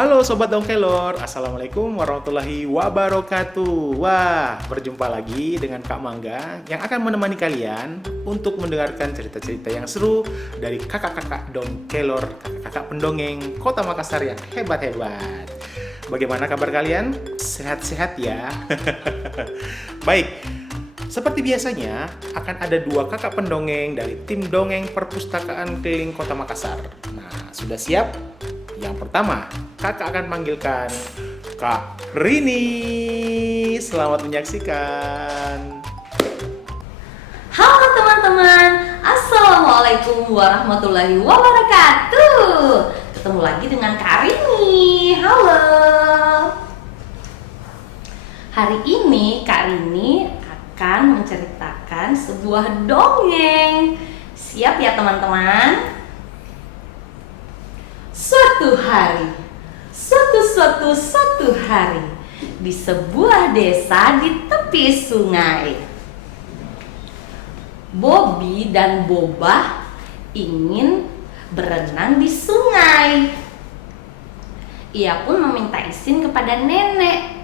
Halo Sobat Dongkelor, Assalamualaikum warahmatullahi wabarakatuh. Wah, berjumpa lagi dengan Kak Mangga yang akan menemani kalian untuk mendengarkan cerita-cerita yang seru dari kakak-kakak Dongkelor, kakak pendongeng Kota Makassar yang hebat-hebat. Bagaimana kabar kalian? Sehat-sehat ya? Baik, seperti biasanya akan ada dua kakak pendongeng dari tim dongeng perpustakaan keliling Kota Makassar. Nah, sudah siap? Yang pertama, kakak akan panggilkan Kak Rini. Selamat menyaksikan. Halo teman-teman, Assalamualaikum warahmatullahi wabarakatuh. Ketemu lagi dengan Kak Rini. Halo. Hari ini Kak Rini akan menceritakan sebuah dongeng. Siap ya teman-teman? Suatu hari, di sebuah desa di tepi sungai, Bobby dan Boba ingin berenang di sungai. Ia pun meminta izin kepada nenek.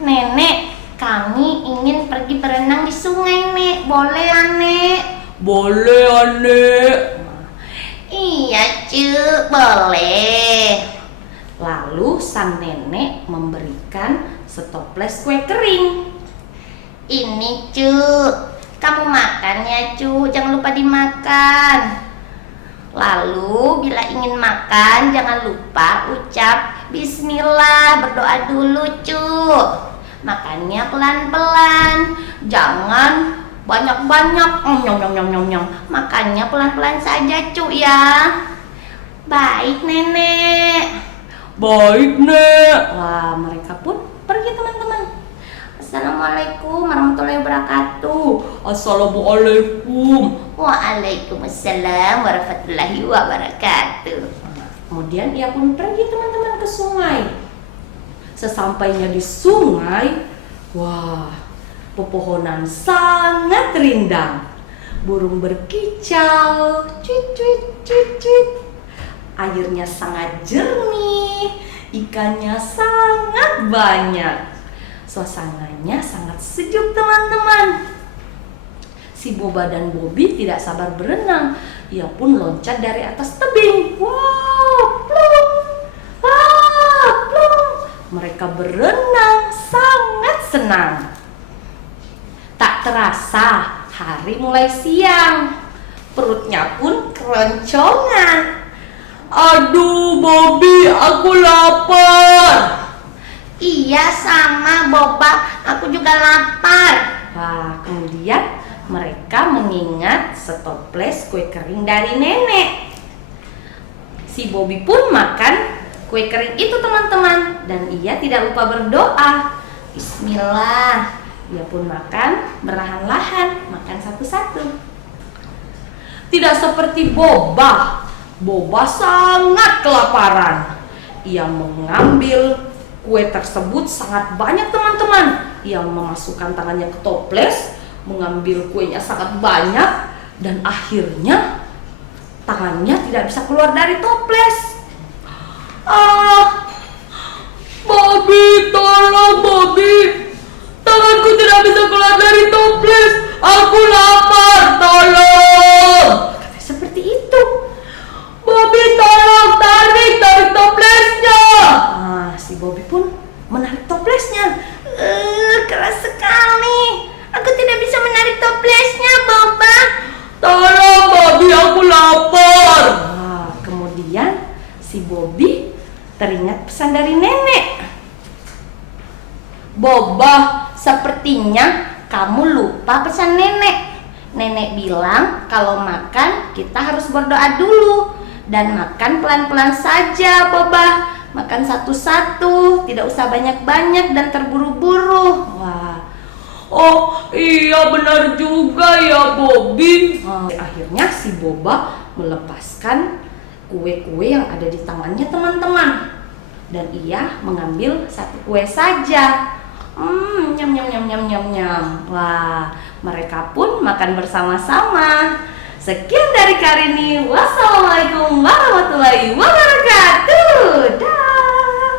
Nenek, kami ingin pergi berenang di sungai, Nek. Boleh ya, Nek? Boleh, Anek. Iya, Cuk, boleh. Lalu sang nenek memberikan setoples kue kering. Ini, Cuk. Kamu makan ya, Cuk. Jangan lupa dimakan. Lalu bila ingin makan jangan lupa ucap bismillah, berdoa dulu, Cuk. Makannya pelan-pelan. Jangan banyak-banyak, nyom. Makannya pelan-pelan saja, Cuk ya. Baik, Nenek. Baik, Nek. Wah, mereka pun pergi, teman-teman. Assalamualaikum warahmatullahi wabarakatuh. Assalamualaikum. Waalaikumsalam warahmatullahi wabarakatuh. Kemudian ia pun pergi, teman-teman, ke sungai. Sesampainya di sungai, wah, pepohonan sangat rindang. Burung berkicau, cuit. Airnya sangat jernih, ikannya sangat banyak. Suasananya sangat sejuk, teman-teman. Si Boba dan Bobby tidak sabar berenang. Ia pun loncat dari atas tebing. Wow, plung. Mereka berenang sangat senang. Tak terasa hari mulai siang. Perutnya pun keroncongan. Aduh, Bobby, aku lapar. Iya, sama Boba, aku juga lapar. Wah, kemudian mereka mengingat setoples kue kering dari nenek. Si Bobby pun makan kue kering itu, teman-teman, dan ia tidak lupa berdoa. Bismillah. Ia pun makan berlahan-lahan, makan satu-satu. Tidak seperti Boba. Boba sangat kelaparan. Ia mengambil kue tersebut sangat banyak, teman-teman. Ia memasukkan tangannya ke toples, mengambil kuenya sangat banyak, dan akhirnya tangannya tidak bisa keluar dari toples. Bobby, Tolong, Bobby. Tanganku tidak bisa keluar dari toples. Aku lapar, tolong. seperti itu. Bobby, tolong, tarik toplesnya. Si Bobby pun menarik toplesnya. Keras sekali. Aku tidak bisa menarik toplesnya, Boba. Tolong, Bobby, aku lapar. Kemudian si Bobby teringat pesan dari nenek. Boba, sepertinya kamu lupa pesan nenek. Nenek bilang kalau makan kita harus berdoa dulu dan makan pelan-pelan saja, Boba. Makan satu-satu, tidak usah banyak-banyak dan terburu-buru. Wah. Oh, iya benar juga ya, Bobby. Akhirnya si Boba melepaskan kue-kue yang ada di tangannya, teman-teman. Dan ia mengambil satu kue saja. Nyam. Wah, mereka pun makan bersama-sama. Sekian dari Karini. Wassalamualaikum warahmatullahi wabarakatuh. Dah.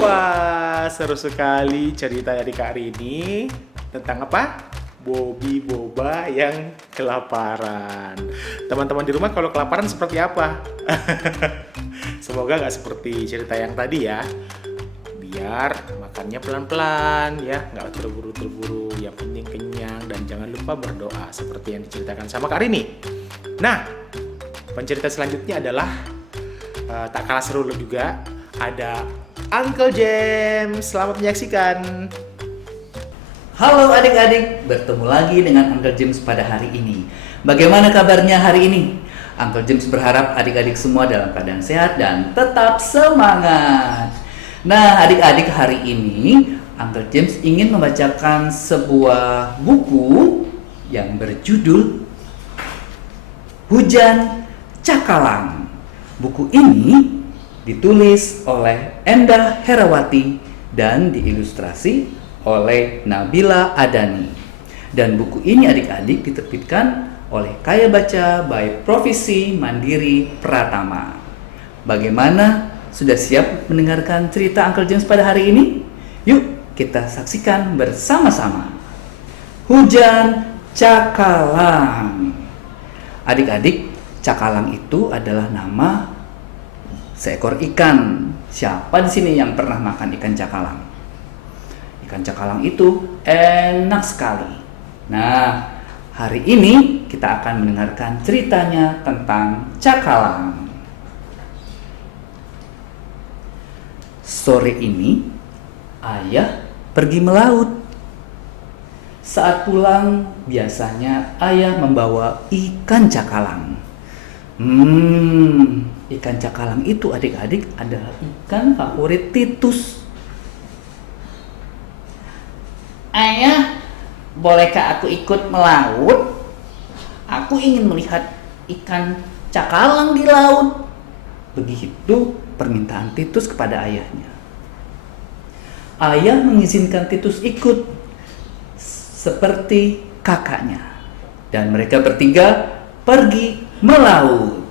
Wah, seru sekali cerita dari Kak Rini tentang apa? Bobby Boba yang kelaparan. Teman-teman di rumah kalau kelaparan seperti apa? Semoga nggak seperti cerita yang tadi ya. Biar makannya pelan-pelan ya, nggak terburu-terburu. Yang penting kenyang dan jangan lupa berdoa seperti yang diceritakan sama Kak Rini. Nah, pencerita selanjutnya adalah tak kalah seru juga. Ada Uncle James. Selamat menyaksikan. Halo adik-adik, bertemu lagi dengan Uncle James pada hari ini. Bagaimana kabarnya hari ini? Uncle James berharap adik-adik semua dalam keadaan sehat dan tetap semangat. Nah, adik-adik, hari ini Uncle James ingin membacakan sebuah buku yang berjudul Hujan Cakalang. Buku ini ditulis oleh Endah Herawati dan diilustrasi oleh Nabila Adani. Dan buku ini adik-adik diterbitkan oleh Kaya Baca by Profesi Mandiri Pratama. Bagaimana? Sudah siap mendengarkan cerita Uncle James pada hari ini? Yuk kita saksikan bersama-sama. Hujan Cakalang. Adik-adik, cakalang itu adalah nama seekor ikan. Siapa di sini yang pernah makan ikan cakalang? Ikan cakalang itu enak sekali. Nah, hari ini kita akan mendengarkan ceritanya tentang cakalang. Sore ini, ayah pergi melaut. Saat pulang, biasanya ayah membawa ikan cakalang. Ikan cakalang itu adik-adik adalah ikan favorit Titus. Ayah, bolehkah aku ikut melaut? Aku ingin melihat ikan cakalang di laut. Begitu permintaan Titus kepada ayahnya. Ayah mengizinkan Titus ikut seperti kakaknya. Dan mereka bertiga pergi melaut.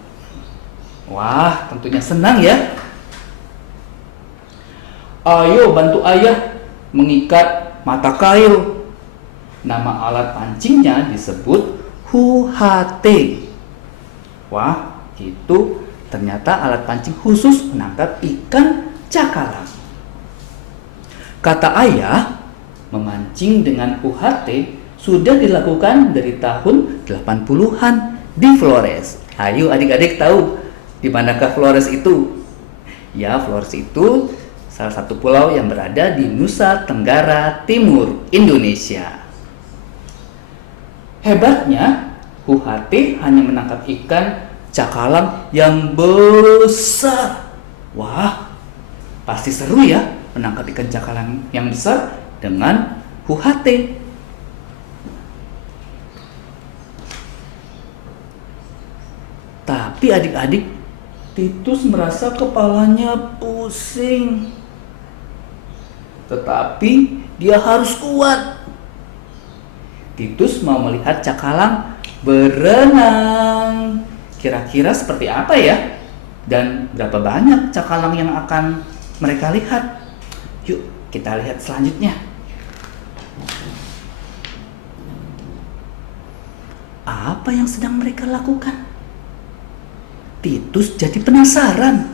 Wah, tentunya senang ya. Ayo bantu ayah mengikat mata kail. Nama alat pancingnya disebut huhate. Wah, itu ternyata alat pancing khusus menangkap ikan cakalang. Kata ayah, memancing dengan huhate sudah dilakukan dari tahun 80-an di Flores. Ayo adik-adik tahu di manakah Flores itu? Ya, Flores itu salah satu pulau yang berada di Nusa Tenggara Timur, Indonesia. Hebatnya, huhate hanya menangkap ikan cakalang yang besar. Wah, pasti seru ya menangkap ikan cakalang yang besar dengan huhate. Tapi adik-adik, Titus merasa kepalanya pusing. Tetapi dia harus kuat. Titus mau melihat cakalang berenang. Kira-kira seperti apa ya? Dan berapa banyak cakalang yang akan mereka lihat? Yuk kita lihat selanjutnya. Apa yang sedang mereka lakukan? Titus jadi penasaran.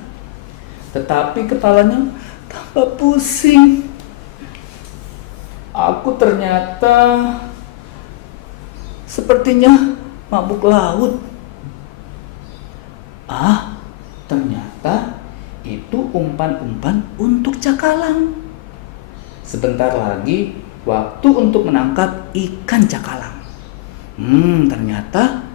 Tetapi kepalanya tambah pusing. Aku ternyata sepertinya mabuk laut. Ternyata itu umpan-umpan untuk cakalang. Sebentar lagi waktu untuk menangkap ikan cakalang. Ternyata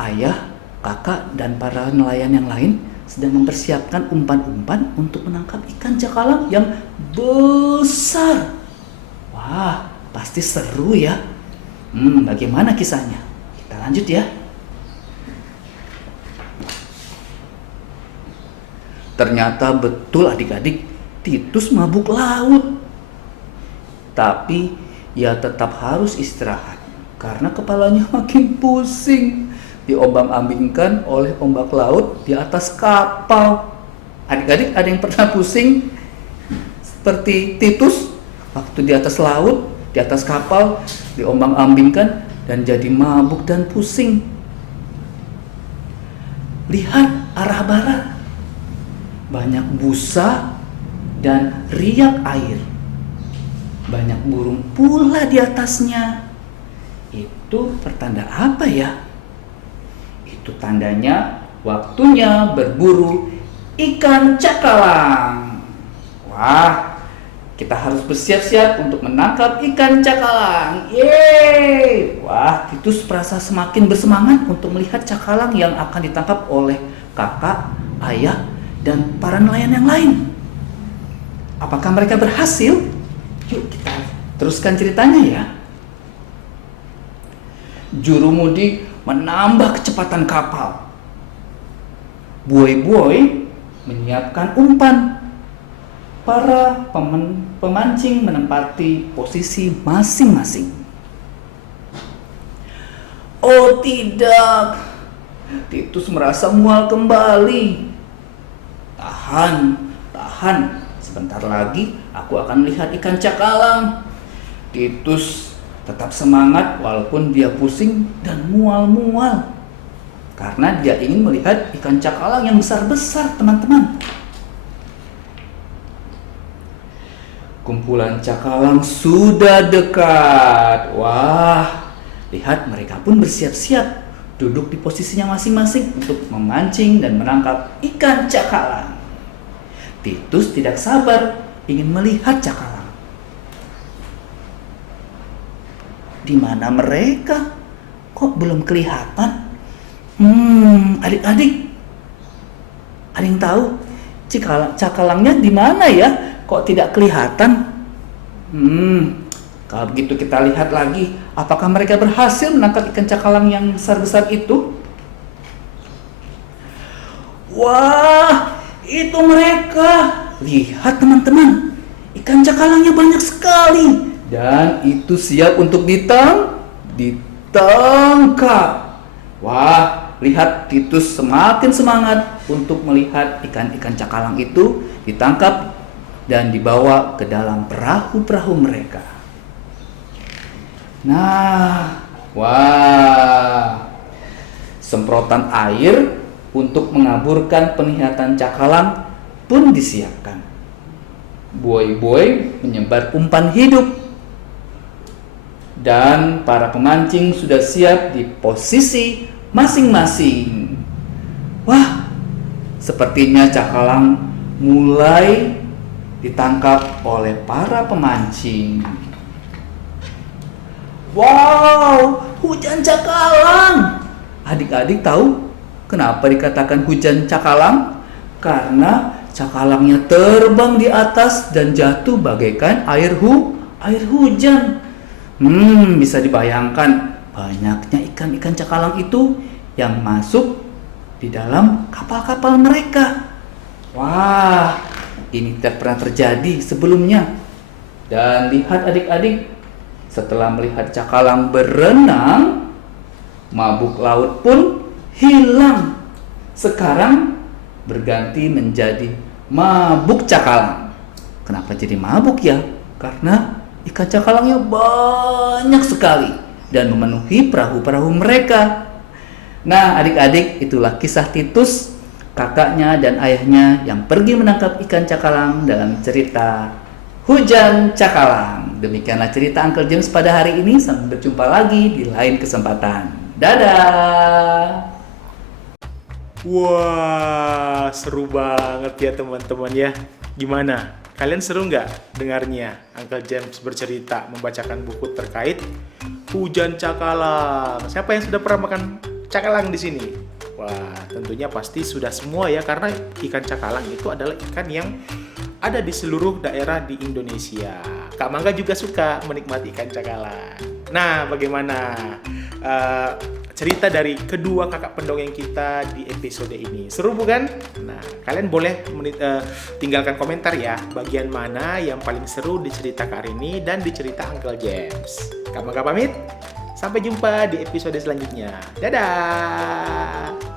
ayah, kakak, dan para nelayan yang lain sedang mempersiapkan umpan-umpan untuk menangkap ikan cakalang yang besar. Wah, pasti seru ya. Bagaimana kisahnya? Kita lanjut ya. Ternyata betul adik-adik, Titus mabuk laut. Tapi ia tetap harus istirahat karena kepalanya makin pusing, diombang-ambingkan oleh ombak laut di atas kapal. Adik-adik ada yang pernah pusing seperti Titus waktu di atas laut, di atas kapal, diombang-ambingkan dan jadi mabuk dan pusing? Lihat arah barat, banyak busa dan riak air, banyak burung pula di atasnya. Itu pertanda apa ya? Itu tandanya waktunya berburu ikan cakalang. Wah, kita harus bersiap-siap untuk menangkap ikan cakalang. Yeay! Wah, Titus merasa semakin bersemangat untuk melihat cakalang yang akan ditangkap oleh kakak, ayah, dan para nelayan yang lain. Apakah mereka berhasil? Yuk kita teruskan ceritanya ya. Jurumudi menambah kecepatan kapal. Buai-buai menyiapkan umpan. Para pemancing menempati posisi masing-masing. Oh tidak, Titus merasa mual kembali. Tahan, sebentar lagi aku akan melihat ikan cakalang. Titus tetap semangat walaupun dia pusing dan mual-mual, karena dia ingin melihat ikan cakalang yang besar-besar, teman-teman. Kumpulan cakalang sudah dekat. Wah, lihat mereka pun bersiap-siap duduk di posisinya masing-masing untuk memancing dan menangkap ikan cakalang. Titus tidak sabar ingin melihat cakalang. Di mana mereka? Kok belum kelihatan? Adik-adik, ada yang tahu cakalangnya di mana ya? Kok tidak kelihatan? Kalau begitu kita lihat lagi, apakah mereka berhasil menangkap ikan cakalang yang besar-besar itu? Wah, itu mereka. Lihat teman-teman, ikan cakalangnya banyak sekali. Dan itu siap untuk ditangkap. Wah, lihat Titus semakin semangat untuk melihat ikan-ikan cakalang itu ditangkap dan dibawa ke dalam perahu-perahu mereka. Nah, wah, semprotan air untuk mengaburkan penglihatan cakalang pun disiapkan. Buai-buai menyebar umpan hidup, dan para pemancing sudah siap di posisi masing-masing. Wah, sepertinya cakalang mulai ditangkap oleh para pemancing. Wow, hujan cakalang. Adik-adik tahu kenapa dikatakan hujan cakalang? Karena cakalangnya terbang di atas dan jatuh bagaikan air hujan. Bisa dibayangkan banyaknya ikan-ikan cakalang itu yang masuk di dalam kapal-kapal mereka. Wah, ini tidak pernah terjadi sebelumnya. Dan lihat adik-adik, setelah melihat cakalang berenang, mabuk laut pun hilang. Sekarang berganti menjadi mabuk cakalang. Kenapa jadi mabuk ya? Karena ikan cakalangnya banyak sekali dan memenuhi perahu-perahu mereka. Nah, adik-adik, itulah kisah Titus, kakaknya dan ayahnya yang pergi menangkap ikan cakalang dalam cerita Hujan Cakalang. Demikianlah cerita Uncle James pada hari ini. Sampai berjumpa lagi di lain kesempatan. Dadah! Wah, seru banget ya teman-teman ya. Gimana? Kalian seru nggak dengarnya Uncle James bercerita, membacakan buku terkait Hujan Cakalang? Siapa yang sudah pernah makan cakalang di sini? Wah, tentunya pasti sudah semua ya, karena ikan cakalang itu adalah ikan yang ada di seluruh daerah di Indonesia. Kak Mangga juga suka menikmati ikan cakalang. Nah, bagaimana cerita dari kedua kakak pendongeng kita di episode ini? Seru bukan? Nah, kalian boleh tinggalkan komentar ya, bagian mana yang paling seru di cerita Karini dan di cerita Uncle James. Kak Mangga pamit. Sampai jumpa di episode selanjutnya. Dadah!